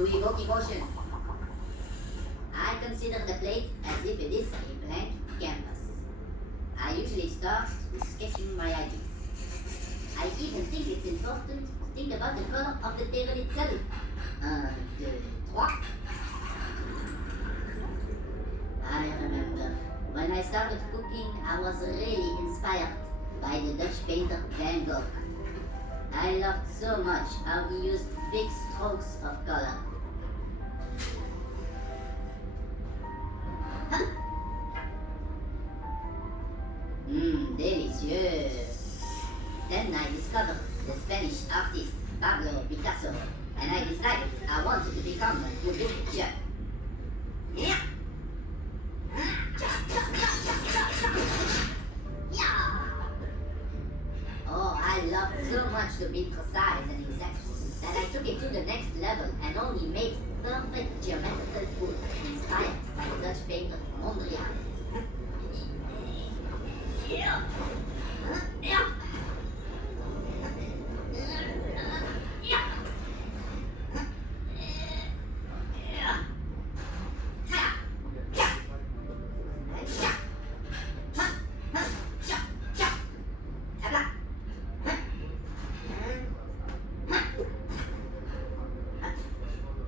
to evoke emotion. I consider the plate as if it is a blank canvas. I usually start with sketching my ideas. I even think it's important to think about the color of the table itself. Un, deux, trois. I remember when I started cooking, I was really inspired by the Dutch painter Van Gogh. I loved so much how he used big strokes of color. Delicious. Then I discovered the Spanish artist Pablo Picasso, and I decided I wanted to become a cubist chef. Yeah. Oh, I loved so much to be precise and exact that I took it to the next level and only made perfect geometrical food inspired by the Dutch painter Mondrian. Yeah. Yeah.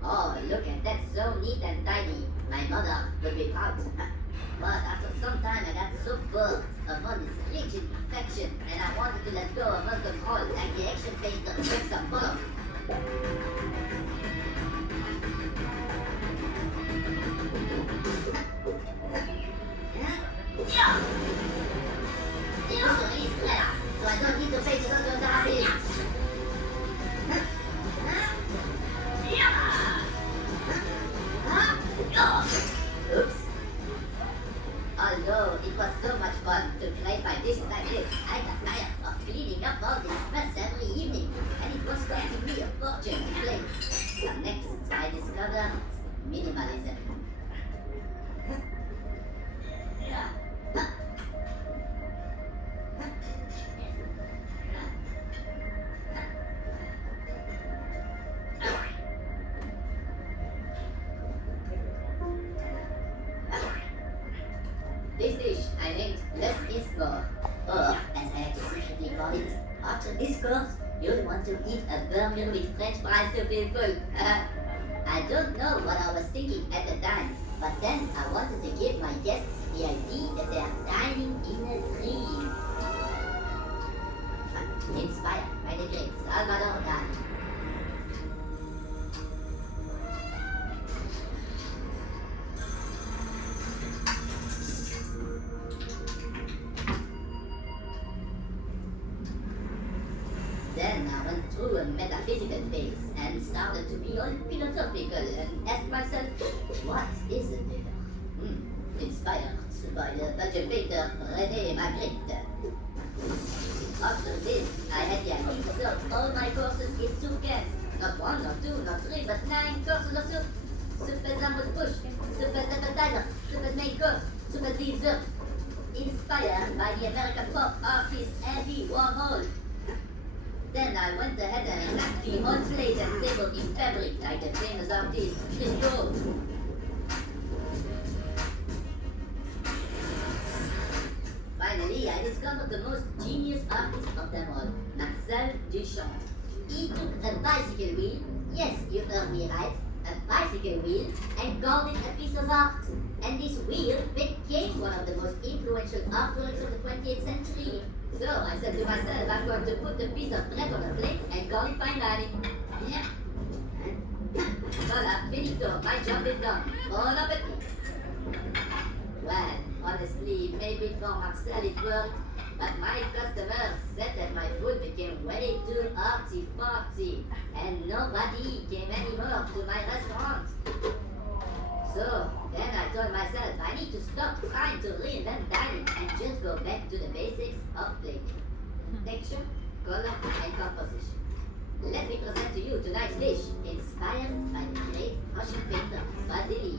Oh, look at that, so neat and tidy. My mother would be proud. But after some time I got so bored of all this rigid perfection and I wanted to let go of all control like the action painter took some color. To release stress, so I don't need to pay physiotherapy. Oops. Although it was so much fun to create my dishes like this, I got tired of cleaning up all this mess every evening, and it was costing me a fortune to cleanse. But next, I discovered minimalism. This dish I named Less is More, or as I like to secretly call it, after this course, you'll want to eat a burger with french fries to feel full. I don't know what I was thinking at the time, but then I wanted to give my guests the idea that they are dining in a dream. Inspired by the great Salvador Dali. Then I went through a metaphysical phase and started to be all philosophical and asked myself, what is a dinner? Inspired by the Dutch painter René Magritte. After this, I had the idea to serve all my courses in soup cans. Not one, not two, not three, but 9 courses of soup. Soup as amuse bouche, soup as appetizer, soup as main course, soup as dessert. Inspired by the American pop artist Andy Warhol. Then I went ahead and wrapped the old plate and table in fabric like the famous artist Christo. Finally, I discovered the most genius artist of them all, Marcel Duchamp. He took a bicycle wheel, yes, you heard me right, a bicycle wheel, and called it a piece of art. And this wheel became one of the most influential artworks of the 20th century. So I said to myself, I'm going to put a piece of bread on a plate and call it fine dining. Yeah. Voilà, finito, my job is done. Bon appétit. Well, honestly, maybe for Marcel it worked, but my customers said that my food became way too artsy-fartsy, and nobody came anymore to my restaurant. So then I told myself I need to stop trying to reinvent dining and just go back to the basics of plating. Texture, color, and composition. Let me present to you tonight's dish, inspired by the great Russian painter Vasily